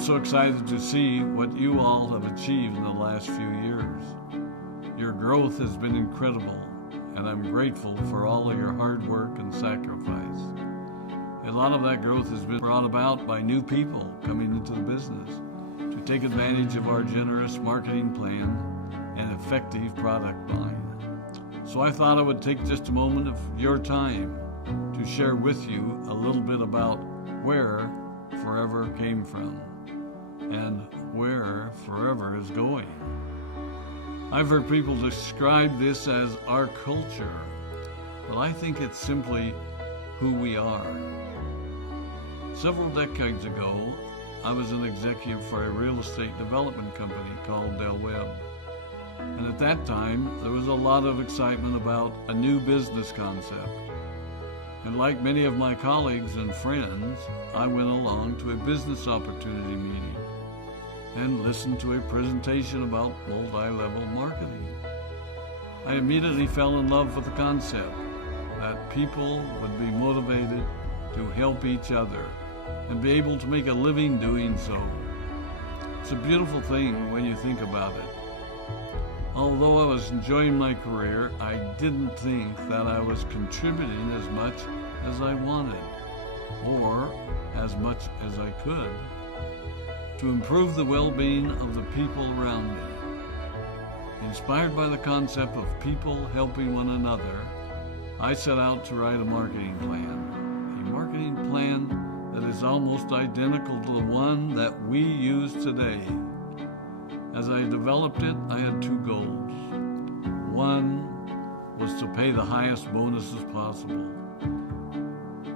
so excited to see what you all have achieved in the last few years. Your growth has been incredible, and I'm grateful for all of your hard work and sacrifice. A lot of that growth has been brought about by new people coming into the business to take advantage of our generous marketing plan and effective product line. So I thought I would take just a moment of your time to share with you a little bit about where Forever came from and where Forever is going. I've heard people describe this as our culture, but I think it's simply who we are. Several decades ago, I was an executive for a real estate development company called Del Webb. And at that time, there was a lot of excitement about a new business concept. And like many of my colleagues and friends, I went along to a business opportunity meeting and listened to a presentation about multi-level marketing. I immediately fell in love with the concept that people would be motivated to help each other and be able to make a living doing so. It's a beautiful thing when you think about it. Although I was enjoying my career, I didn't think that I was contributing as much as I wanted, or as much as I could, to improve the well-being of the people around me. Inspired by the concept of people helping one another, I set out to write a marketing plan that is almost identical to the one that we use today. As I developed it, I had two goals. One was to pay the highest bonuses possible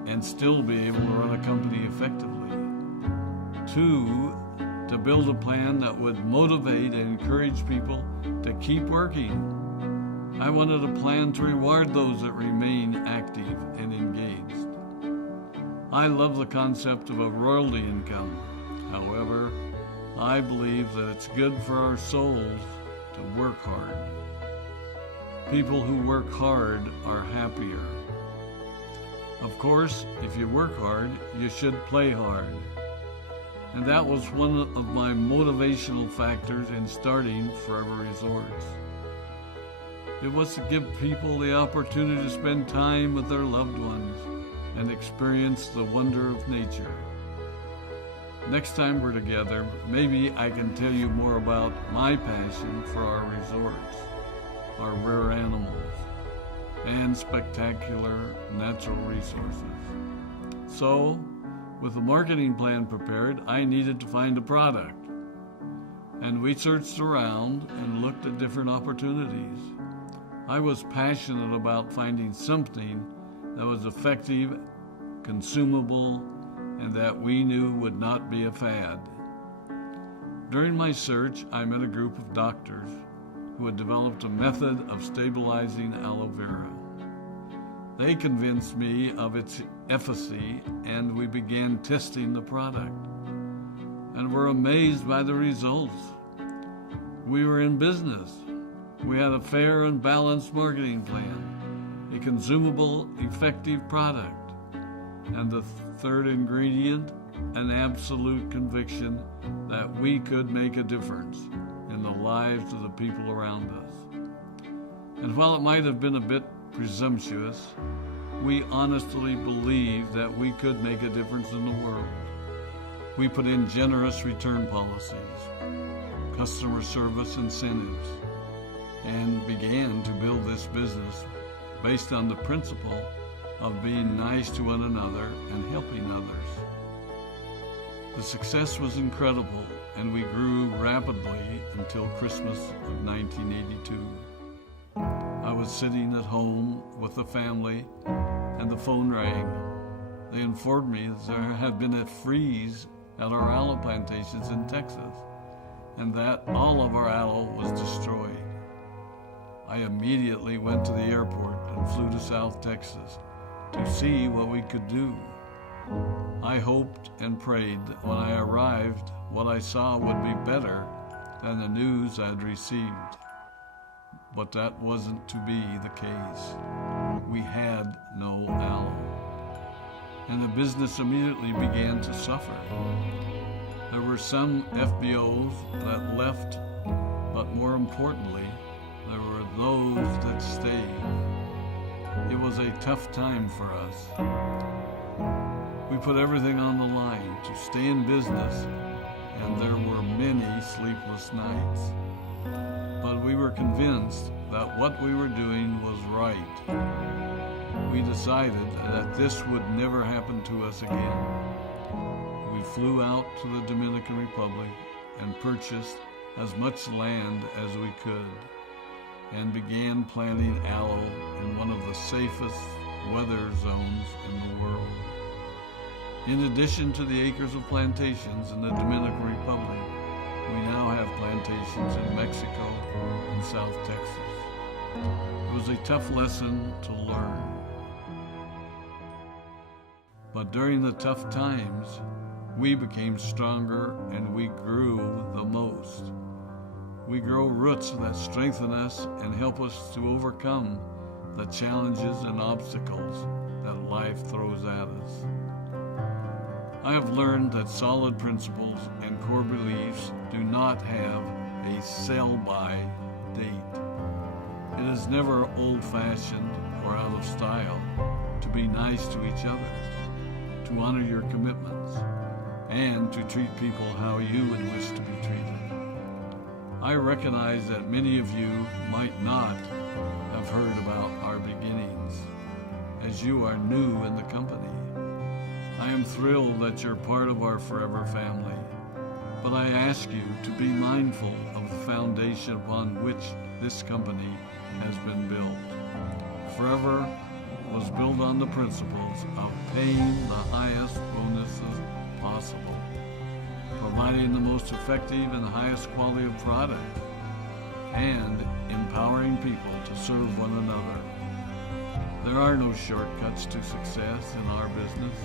and still be able to run a company effectively. Two, to build a plan that would motivate and encourage people to keep working. I wanted a plan to reward those that remain active and engaged. I love the concept of a royalty income. However, I believe that it's good for our souls to work hard. People who work hard are happier. Of course, if you work hard, you should play hard. And that was one of my motivational factors in starting Forever Resorts. It was to give people the opportunity to spend time with their loved ones and experience the wonder of nature. Next time we're together, maybe I can tell you more about my passion for our resorts, our rare animals, and spectacular natural resources. So, with the marketing plan prepared, I needed to find a product. And we searched around and looked at different opportunities. I was passionate about finding something that was effective, consumable, and that we knew would not be a fad. During my search, I met a group of doctors who had developed a method of stabilizing aloe vera. They convinced me of its efficacy, and we began testing the product, and were amazed by the results. We were in business. We had a fair and balanced marketing plan, a consumable, effective product, and the third ingredient, an absolute conviction that we could make a difference in the lives of the people around us. And while it might have been a bit presumptuous, we honestly believed that we could make a difference in the world. We put in generous return policies, customer service incentives, and began to build this business based on the principle of being nice to one another and helping others. The success was incredible, and we grew rapidly until Christmas of 1982. I was sitting at home with the family, and the phone rang. They informed me that there had been a freeze at our aloe plantations in Texas, and that all of our aloe was destroyed. I immediately went to the airport and flew to South Texas to see what we could do. I hoped and prayed that when I arrived, what I saw would be better than the news I'd received. But that wasn't to be the case. We had no aloe, and the business immediately began to suffer. There were some FBOs that left, but more importantly, there were those that stayed. It was a tough time for us. We put everything on the line to stay in business, and there were many sleepless nights. But we were convinced that what we were doing was right. We decided that this would never happen to us again. We flew out to the Dominican Republic and purchased as much land as we could and began planting aloe in one of the safest weather zones in the world. In addition to the acres of plantations in the Dominican Republic, we now have plantations in Mexico and South Texas. It was a tough lesson to learn. But during the tough times, we became stronger and we grew the most. We grow roots that strengthen us and help us to overcome the challenges and obstacles that life throws at us. I have learned that solid principles and core beliefs do not have a sell-by date. It is never old-fashioned or out of style to be nice to each other, to honor your commitments, and to treat people how you would wish to be treated. I recognize that many of you might not have heard about our beginnings, as you are new in the company. I am thrilled that you're part of our forever family, but I ask you to be mindful of the foundation upon which this company has been built. Forever was built on the principles of paying the highest bonuses possible, providing the most effective and highest quality of product, and empowering people to serve one another. There are no shortcuts to success in our business.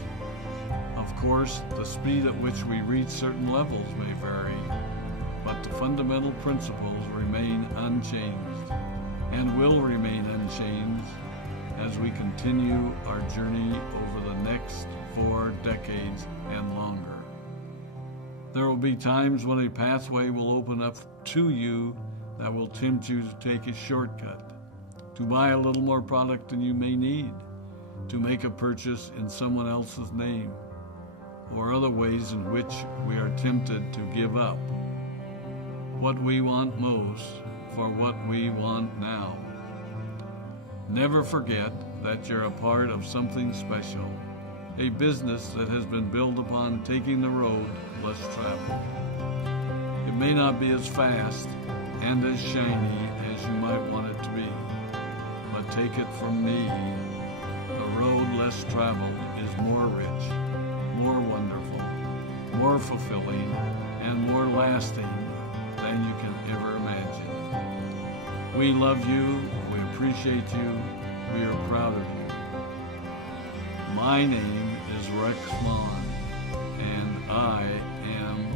Of course, the speed at which we reach certain levels may vary, but the fundamental principles remain unchanged and will remain unchanged as we continue our journey over the next 4 decades and longer. There will be times when a pathway will open up to you that will tempt you to take a shortcut, to buy a little more product than you may need, to make a purchase in someone else's name, or other ways in which we are tempted to give up what we want most for what we want now. Never forget that you're a part of something special, a business that has been built upon taking the road less traveled. It may not be as fast and as shiny as you might want it to be, but take it from me, the road less traveled is more rich, more wonderful, more fulfilling, and more lasting than you can ever imagine. We love you, we appreciate you, we are proud of you. My name is Rex Maughan, and I am